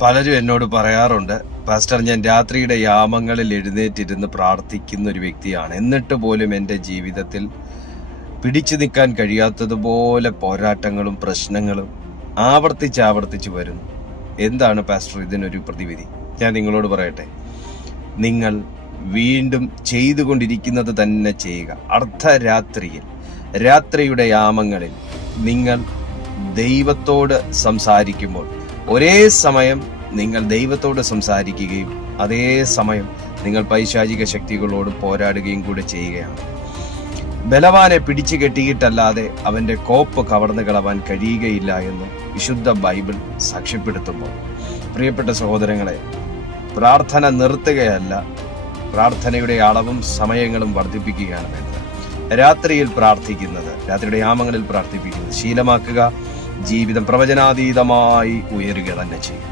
പലരും എന്നോട് പറയാറുണ്ട് പാസ്റ്റർ ഞാൻ രാത്രിയുടെ യാമങ്ങളിൽ എഴുന്നേറ്റിരുന്ന് പ്രാർത്ഥിക്കുന്ന ഒരു വ്യക്തിയാണ്. എന്നിട്ട് പോലും എന്റെ ജീവിതത്തിൽ പിടിച്ചു നിൽക്കാൻ കഴിയാത്തതുപോലെ പോരാട്ടങ്ങളും പ്രശ്നങ്ങളും ആവർത്തിച്ച് ആവർത്തിച്ച് വരുന്നു. എന്താണ് പാസ്റ്റർ ഇതിനൊരു പ്രതിവിധി? ഞാൻ നിങ്ങളോട് പറയട്ടെ. നിങ്ങൾ വീണ്ടും ചെയ്തുകൊണ്ടിരിക്കുന്നത് തന്നെ ചെയ്യുക. അർദ്ധരാത്രിയിൽ രാത്രിയുടെ യാമങ്ങളിൽ നിങ്ങൾ ദൈവത്തോട് സംസാരിക്കുമ്പോൾ ഒരേ സമയം നിങ്ങൾ ദൈവത്തോട് സംസാരിക്കുകയും അതേ സമയം നിങ്ങൾ പൈശാചിക ശക്തികളോട് പോരാടുകയും കൂടെ ചെയ്യുകയാണ്. ബലവാനെ പിടിച്ചു കെട്ടിയിട്ടല്ലാതെ അവന്റെ കോപ്പ് കവർന്നു കളവാൻ കഴിയുകയില്ല എന്ന് വിശുദ്ധ ബൈബിൾ സാക്ഷ്യപ്പെടുത്തുമ്പോൾ പ്രിയപ്പെട്ട സഹോദരങ്ങളെ പ്രാർത്ഥന നിർത്തുകയല്ല പ്രാർത്ഥനയുടെ അളവും സമയങ്ങളും വർദ്ധിപ്പിക്കുകയാണ് വേണ്ടത്. രാത്രിയിൽ പ്രാർത്ഥിക്കുന്നത് രാത്രിയുടെ യാമങ്ങളിൽ പ്രാർത്ഥിപ്പിക്കുന്നത് ശീലമാക്കുക ജീവിതം പ്രവചനാതീതമായി ഉയരുക തന്നെ ചെയ്യും.